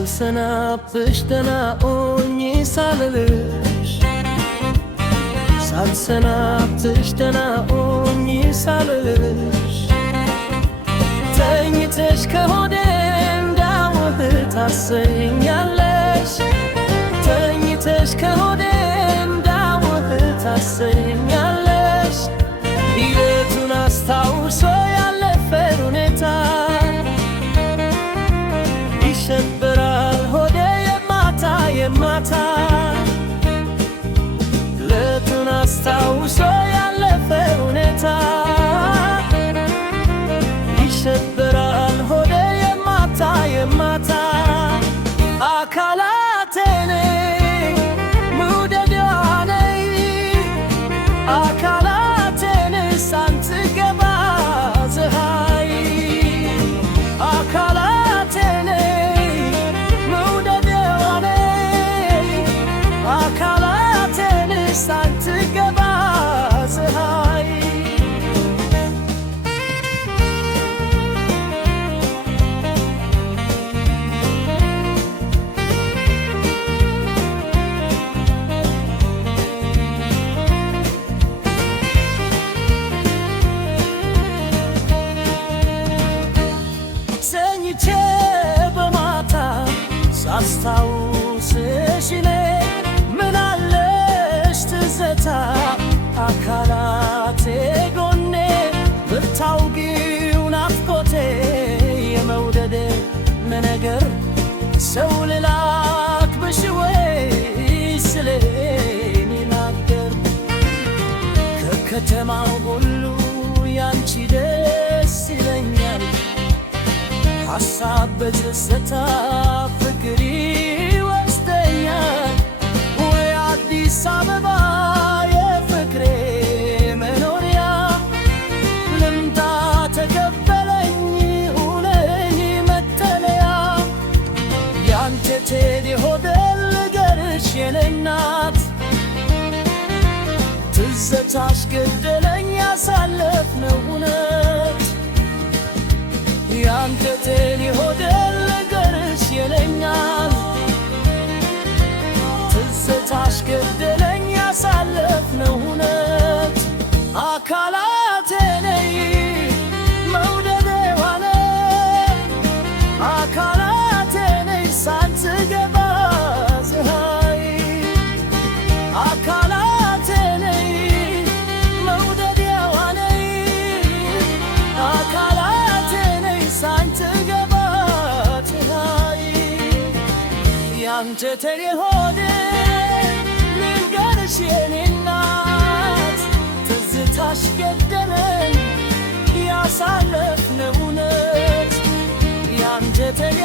ሳልሰናብሽ ደህና ሁኚ ሳልልሽ ሳልሰናብሽ ደህና ሁኚ ሳልልሽ ተኝተሽ ከሆዴ እንዳውህ ታሰኛለሽ ተኝተሽ ከሆዴ እንዳውህ ታሰኛለሽ የቱን አስታውሶ ያለፈን ሁኔታ ይሸበራል ሆዴ የማታ የማታ ለቱን አስታውሶ ያለፈን ሁኔታ ይሸበራል ሆዴ የማታ የማታ አካላቴን መውደድዋ ነይ አካላቴን ሳትገባ ፀሐይ አካላቴን መውደድዋ ነይ አካላቴን ሳትገባ ፀሐይ ተኝቼ በማታ ሳስታውስሽ እኔ ምን አለሽ ትዝታ አካላቴ ጎኔ ብታውቂው ናፍቆቴ የመውደዴ ነገር ሰው ልላክብሽ ወይስ ለኔ ልናገር ከከተማው ሁሉ ያንቺ ደስ ይለኛል ሐሳብ በትዝታ ፍቅር ይወስደኛል ወይ አዲስ አበባ የፍቅሬ መኖሪያ ልምጣ ተቀበለኝ ሁነኝ መጠለያ ያንጀቴን ሆዴን ልንገርሽ የኔ እናት ትዝታሽ ገደለኝ ያሳለፍነው እውነት ያንጀቴን ሆዴን ልንገርሽ የኔ እናት ትዝታሽ ገደለኝ ያሳለፍነው እውነት አካላቴ ነይ መውደዴዋ ነይ አካላቴ ነይ ሳትገባ ፀሐይ አካላቴ ነይ መውደዴዋ ነይ አካላቴ ነይ ሳትገባ ፀሐይ ያንጀቴን ሆዴን ልንገርሽ የኔ እናት ትዝታሽ ገደለኝ ያሳለፍነው እውነት ያንጀቴን